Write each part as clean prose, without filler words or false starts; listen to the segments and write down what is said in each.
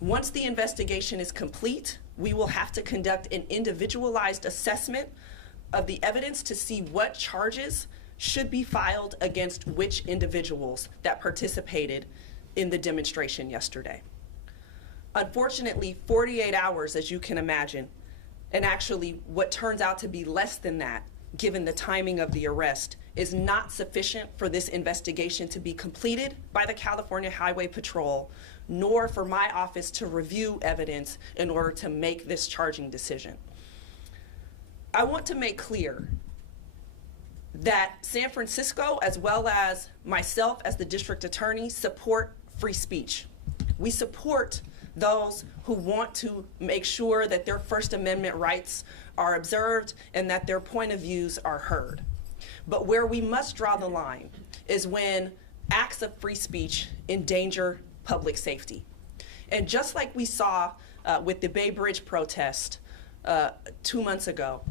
Once the investigation is complete, we will have to conduct an individualized assessment of the evidence to see what charges should be filed against which individuals that participated in the demonstration yesterday. Unfortunately, 48 hours, as you can imagine, and actually what turns out to be less than that, given the timing of the arrest, is not sufficient for this investigation to be completed by the California Highway Patrol, nor for my office to review evidence in order to make this charging decision. I want to make clear that San Francisco, as well as myself as the district attorney, support free speech. We support those who want to make sure that their First Amendment rights are observed and that their point of views are heard. But where we must draw the line is when acts of free speech endanger public safety. And just like we saw with the Bay Bridge protest 2 months ago,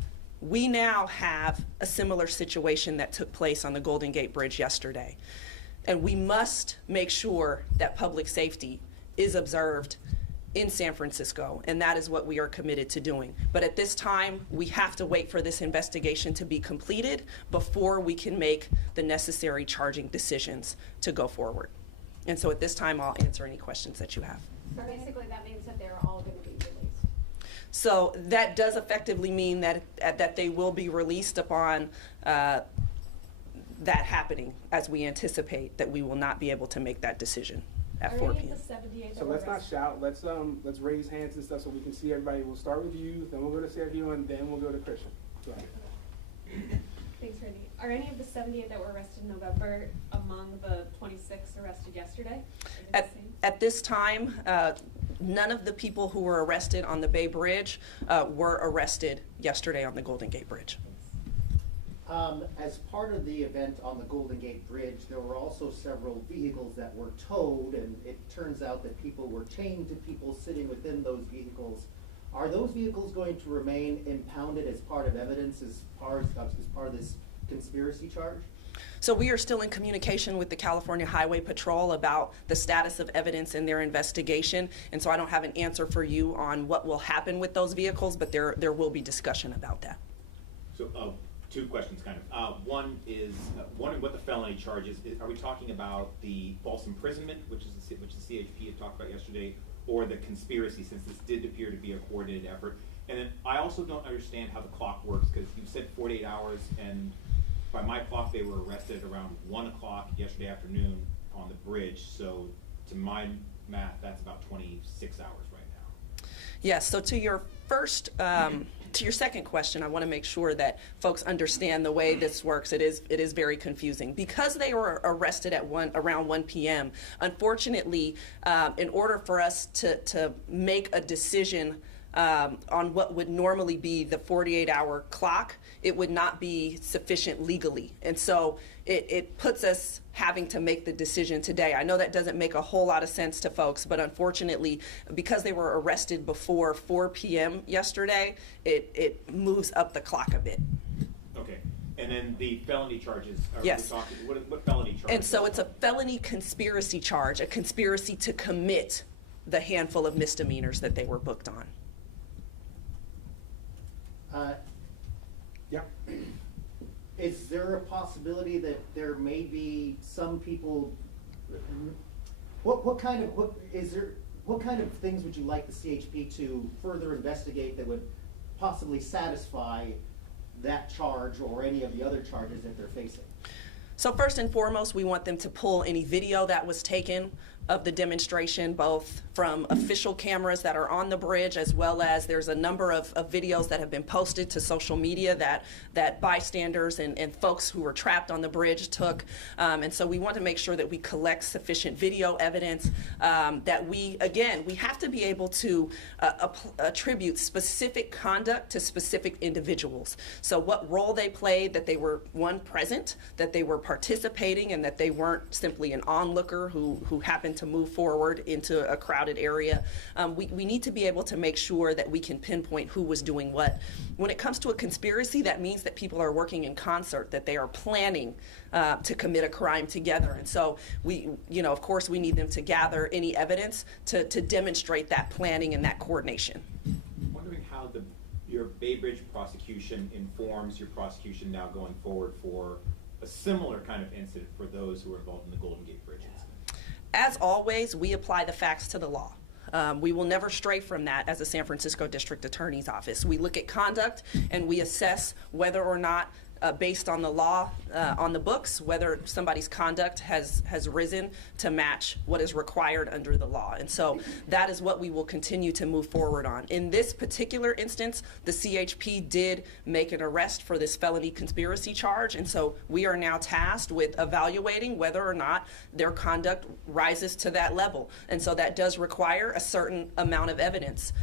we now have a similar situation that took place on the Golden Gate Bridge yesterday. And we must make sure that public safety is observed in San Francisco, and that is what we are committed to doing. But at this time, we have to wait for this investigation to be completed before we can make the necessary charging decisions to go forward. And so at this time, I'll answer any questions that you have. So basically that means that they're all going to be released. So that does effectively mean that they will be released upon that happening, as we anticipate that we will not be able to make that decision at 4 p.m. So let's not shout. Let's raise hands and stuff so we can see everybody. We'll start with you, then we'll go to Sergio, and then we'll go to Christian. Go ahead. Thanks, Randy. Are any of the 78 that were arrested in November among the 26 arrested yesterday? At this time, none of the people who were arrested on the Bay Bridge were arrested yesterday on the Golden Gate Bridge. As part of the event on the Golden Gate Bridge, there were also several vehicles that were towed, and it turns out that people were chained to people sitting within those vehicles. Are those vehicles going to remain impounded as part of evidence as part of this conspiracy charge? So we are still in communication with the California Highway Patrol about the status of evidence in their investigation, and so I don't have an answer for you on what will happen with those vehicles, but there will be discussion about that. So two questions, kind of. One is wondering what the felony charges is. Are we talking about the false imprisonment, which the CHP had talked about yesterday, or the conspiracy, since this did appear to be a coordinated effort? And then I also don't understand how the clock works, because you said 48 hours, and by my clock they were arrested around 1 o'clock yesterday afternoon on the bridge. So to my math, that's about 26 hours right now. Yes, so to your second question, I want to make sure that folks understand the way this works. It is very confusing. Because they were arrested at around 1 p.m., unfortunately, in order for us to make a decision on what would normally be the 48-hour clock, it would not be sufficient legally. And so it puts us having to make the decision today. I know that doesn't make a whole lot of sense to folks, but unfortunately, because they were arrested before 4 p.m. yesterday, it moves up the clock a bit. Okay. And then the felony charges, yes. What felony charges? And so it's a felony conspiracy charge, a conspiracy to commit the handful of misdemeanors that they were booked on. Yeah. Is there a possibility that there may be some people? What kind of things would you like the CHP to further investigate that would possibly satisfy that charge or any of the other charges that they're facing? So first and foremost, we want them to pull any video that was taken of the demonstration, both from official cameras that are on the bridge, as well as there's a number of videos that have been posted to social media that bystanders and folks who were trapped on the bridge took. And so we want to make sure that we collect sufficient video evidence, that we have to be able to attribute specific conduct to specific individuals. So what role they played, that they were, one, present, that they were participating, and that they weren't simply an onlooker who happened to move forward into a crowded area. We need to be able to make sure that we can pinpoint who was doing what. When it comes to a conspiracy, that means that people are working in concert, that they are planning to commit a crime together. And so we, of course, we need them to gather any evidence to demonstrate that planning and that coordination. I'm wondering how your Bay Bridge prosecution informs your prosecution now going forward for a similar kind of incident for those who are involved in the Golden Gate Bridge incident. As always, we apply the facts to the law. We will never stray from that as a San Francisco District Attorney's Office. We look at conduct and we assess whether or not, based on the law on the books, whether somebody's conduct has risen to match what is required under the law. And so that is what we will continue to move forward on. In this particular instance, the CHP did make an arrest for this felony conspiracy charge, and so we are now tasked with evaluating whether or not their conduct rises to that level. And so that does require a certain amount of evidence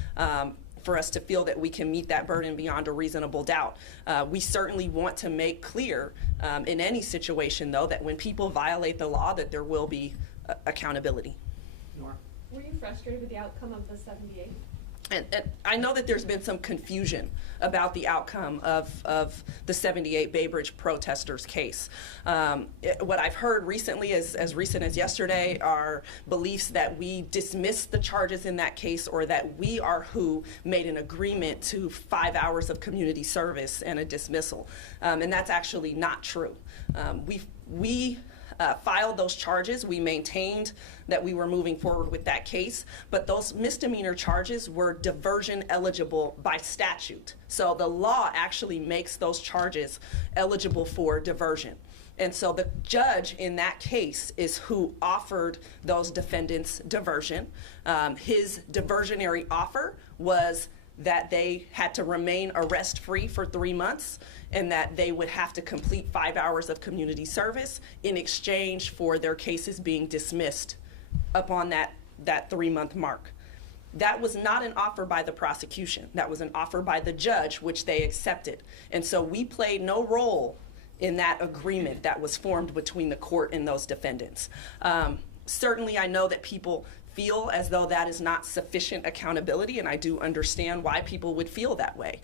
for us to feel that we can meet that burden beyond a reasonable doubt. We certainly want to make clear in any situation, though, that when people violate the law, that there will be accountability. Nora? Were you frustrated with the outcome of the 78? And I know that there's been some confusion about the outcome of the 78 Bay Bridge protesters case. What I've heard recently, as recent as yesterday, are beliefs that we dismissed the charges in that case, or that we are who made an agreement to 5 hours of community service and a dismissal. And that's actually not true. We filed those charges. We maintained that we were moving forward with that case, but those misdemeanor charges were diversion eligible by statute. So the law actually makes those charges eligible for diversion. And so the judge in that case is who offered those defendants diversion. His diversionary offer was that they had to remain arrest-free for 3 months, and that they would have to complete 5 hours of community service in exchange for their cases being dismissed upon that 3-month mark. That was not an offer by the prosecution. That was an offer by the judge, which they accepted. And so we played no role in that agreement that was formed between the court and those defendants. Certainly, I know that people feel as though that is not sufficient accountability, and I do understand why people would feel that way.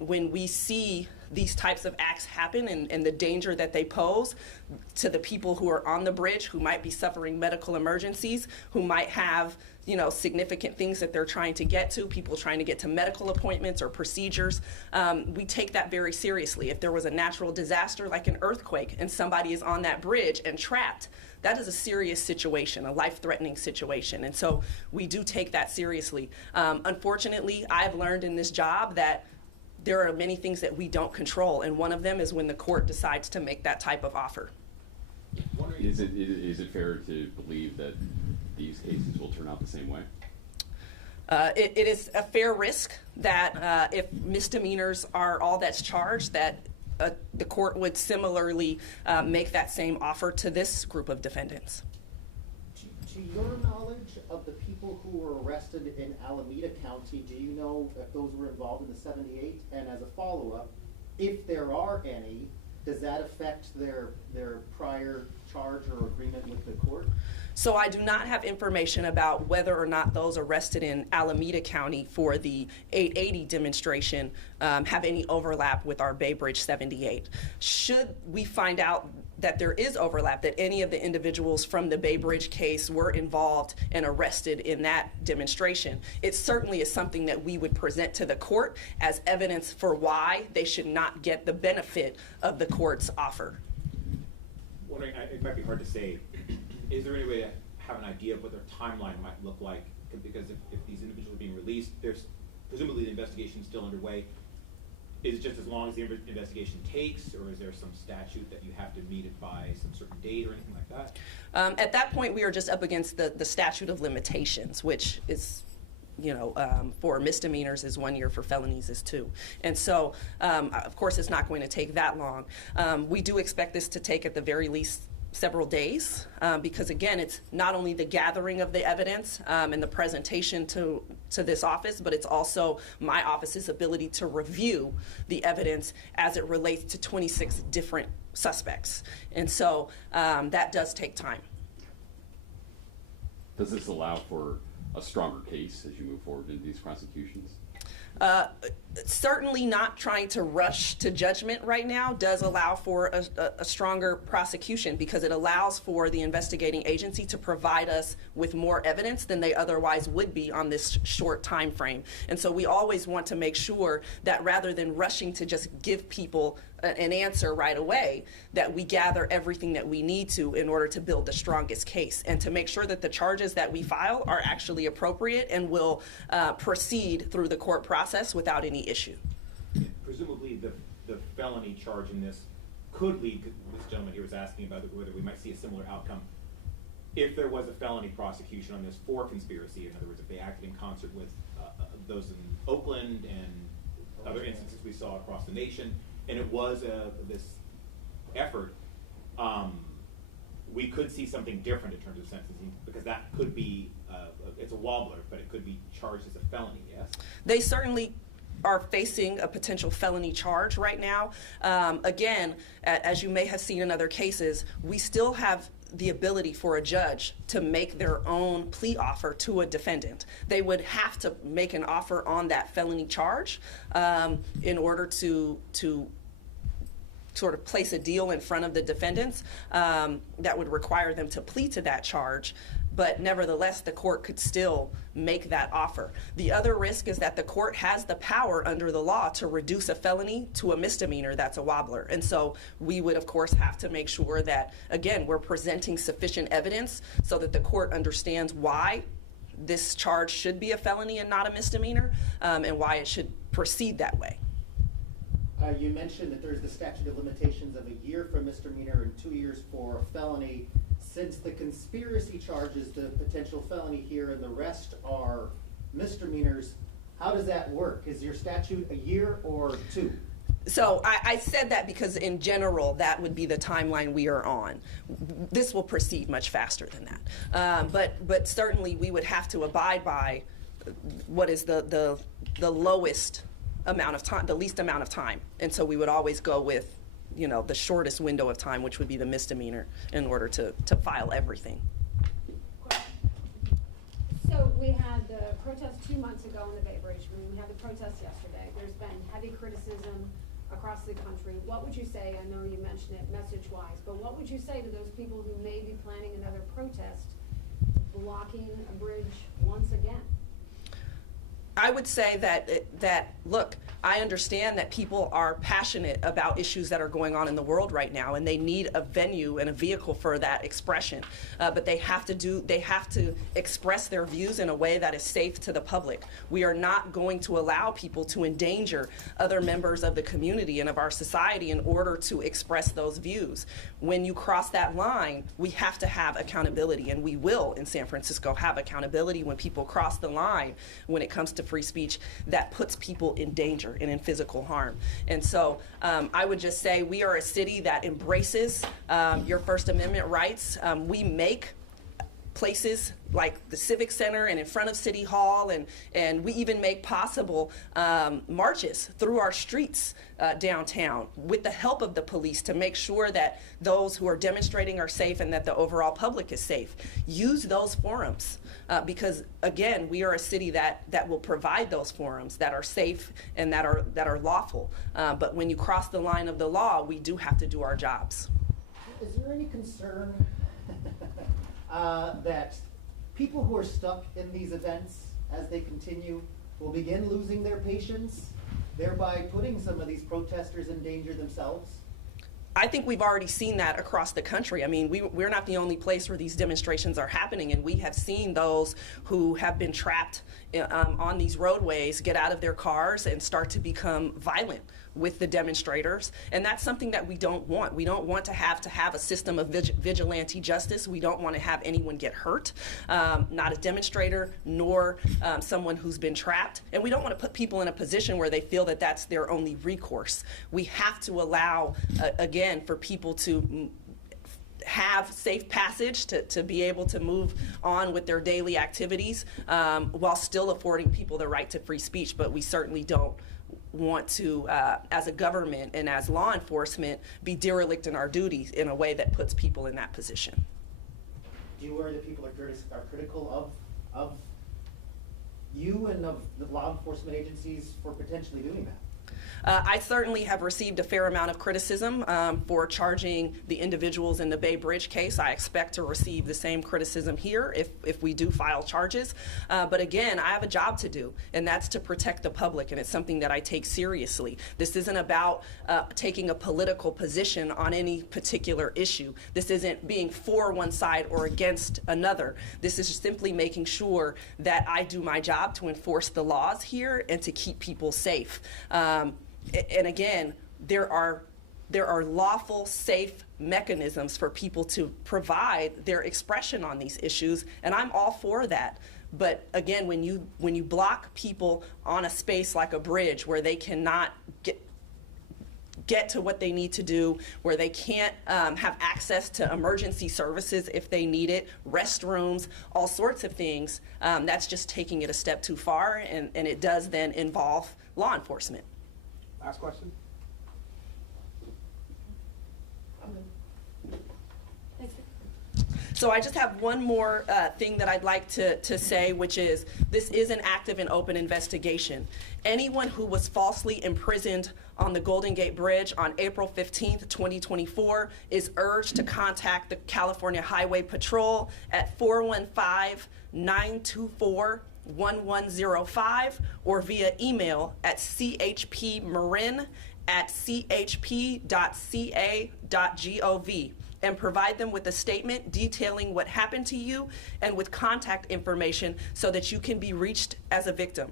When we see these types of acts happen and the danger that they pose to the people who are on the bridge, who might be suffering medical emergencies, who might have significant things that they're trying to get to, people trying to get to medical appointments or procedures, we take that very seriously. If there was a natural disaster like an earthquake and somebody is on that bridge and trapped, that is a serious situation, a life-threatening situation, and so we do take that seriously. Unfortunately, I've learned in this job that there are many things that we don't control, and one of them is when the court decides to make that type of offer. Is it fair to believe that these cases will turn out the same way? It is a fair risk that if misdemeanors are all that's charged, that the court would similarly make that same offer to this group of defendants. To your knowledge of the people who were arrested in Alameda County, do you know if those were involved in the 78? And as a follow-up, if there are any, does that affect their prior charge or agreement with the court? So I do not have information about whether or not those arrested in Alameda County for the 880 demonstration have any overlap with our Bay Bridge 78. Should we find out that there is overlap, that any of the individuals from the Bay Bridge case were involved and arrested in that demonstration, it certainly is something that we would present to the court as evidence for why they should not get the benefit of the court's offer. Wondering, it might be hard to say, is there any way to have an idea of what their timeline might look like? Because if these individuals are being released, there's presumably the investigation is still underway. Is it just as long as the investigation takes, or is there some statute that you have to meet it by some certain date or anything like that? At that point, we are just up against the statute of limitations, which is, for misdemeanors is 1 year, for felonies is 2. And so, of course, it's not going to take that long. We do expect this to take at the very least several days, because again, it's not only the gathering of the evidence and the presentation to this office, but it's also my office's ability to review the evidence as it relates to 26 different suspects. And so that does take time. Does this allow for a stronger case as you move forward in these prosecutions? Certainly not trying to rush to judgment right now does allow for a stronger prosecution, because it allows for the investigating agency to provide us with more evidence than they otherwise would be on this short time frame. And so we always want to make sure that rather than rushing to just give people an answer right away, that we gather everything that we need to in order to build the strongest case and to make sure that the charges that we file are actually appropriate and will proceed through the court process without any issue. Presumably the felony charge in this could lead, this gentleman here was asking about whether we might see a similar outcome if there was a felony prosecution on this for conspiracy. In other words, if they acted in concert with those in Oakland and other instances we saw across the nation, and it was this effort, we could see something different in terms of sentencing, because that could be, it's a wobbler, but it could be charged as a felony, yes? They certainly are facing a potential felony charge right now. Again, as you may have seen in other cases, we still have the ability for a judge to make their own plea offer to a defendant. They would have to make an offer on that felony charge in order to sort of place a deal in front of the defendants that would require them to plead to that charge. But nevertheless, the court could still make that offer. The other risk is that the court has the power under the law to reduce a felony to a misdemeanor that's a wobbler. And so we would, of course, have to make sure that, again, we're presenting sufficient evidence so that the court understands why this charge should be a felony and not a misdemeanor, and why it should proceed that way. You mentioned that there's the statute of limitations of a year for misdemeanor and 2 years for felony. Since the conspiracy charge is the potential felony here and the rest are misdemeanors, how does that work? Is your statute a year or 2? So I said that because in general that would be the timeline we are on. This will proceed much faster than that. But certainly we would have to abide by what is the lowest amount of time, the least amount of time. And so we would always go with, you know, the shortest window of time, which would be the misdemeanor, in order to file everything. So we had the protest 2 months ago in the Bay Bridge. We had the protest yesterday. There's been heavy criticism across the country. What would you say, I know you mentioned it message-wise, but what would you say to those people who may be planning another protest blocking a bridge once again? I would say that look, I understand that people are passionate about issues that are going on in the world right now, and they need a venue and a vehicle for that expression. But they have to express their views in a way that is safe to the public. We are not going to allow people to endanger other members of the community and of our society in order to express those views. When you cross that line, we have to have accountability, and we will in San Francisco have accountability when people cross the line when it comes to free speech that puts people in danger and in physical harm. And so I would just say we are a city that embraces your First Amendment rights. We make places like the Civic Center and in front of City Hall, and we even make possible marches through our streets downtown with the help of the police to make sure that those who are demonstrating are safe and that the overall public is safe. Use those forums because, again, we are a city that will provide those forums that are safe and that are lawful. But when you cross the line of the law, we do have to do our jobs. Is there any concern that people who are stuck in these events as they continue will begin losing their patience, thereby putting some of these protesters in danger themselves? I think we've already seen that across the country. I mean, we're not the only place where these demonstrations are happening, and we have seen those who have been trapped on these roadways get out of their cars and start to become violent with the demonstrators, and that's something that we don't want. We don't want to have a system of vigilante justice. We don't want to have anyone get hurt, not a demonstrator nor someone who's been trapped, and we don't want to put people in a position where they feel that that's their only recourse. We have to allow, again, for people to have safe passage to be able to move on with their daily activities while still affording people the right to free speech. But we certainly don't want to, as a government and as law enforcement, be derelict in our duties in a way that puts people in that position. Do you worry that people are critical of you and of the law enforcement agencies for potentially doing that? I certainly have received a fair amount of criticism for charging the individuals in the Bay Bridge case. I expect to receive the same criticism here if we do file charges. But again, I have a job to do, and that's to protect the public, and it's something that I take seriously. This isn't about taking a political position on any particular issue. This isn't being for one side or against another. This is simply making sure that I do my job to enforce the laws here and to keep people safe. And again, there are lawful, safe mechanisms for people to provide their expression on these issues, and I'm all for that. But again, when you block people on a space like a bridge where they cannot get to what they need to do, where they can't have access to emergency services if they need it, restrooms, all sorts of things, that's just taking it a step too far, and it does then involve law enforcement. Last question? So I just have one more thing that I'd like to say, which is this is an active and open investigation. Anyone who was falsely imprisoned on the Golden Gate Bridge on April 15th, 2024 is urged to contact the California Highway Patrol at 415-924-1105 or via email at chpmarin@chp.ca.gov. and provide them with a statement detailing what happened to you and with contact information so that you can be reached as a victim.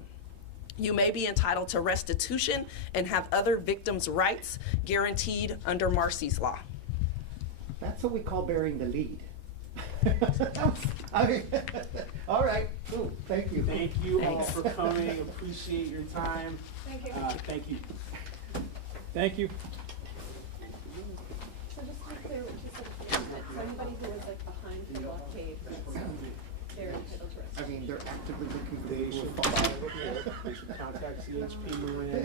You may be entitled to restitution and have other victims' rights guaranteed under Marcy's Law. That's what we call bearing the lead. I mean, all right, cool, thank you. Thank you all for coming. Appreciate your time. Thank you. Thank you. Thank you. So just to be clear, what you said, so anybody who was like behind the blockade, they're entitled to I mean, they're actively looking for They people should who follow. file a report. They should contact CHP Marin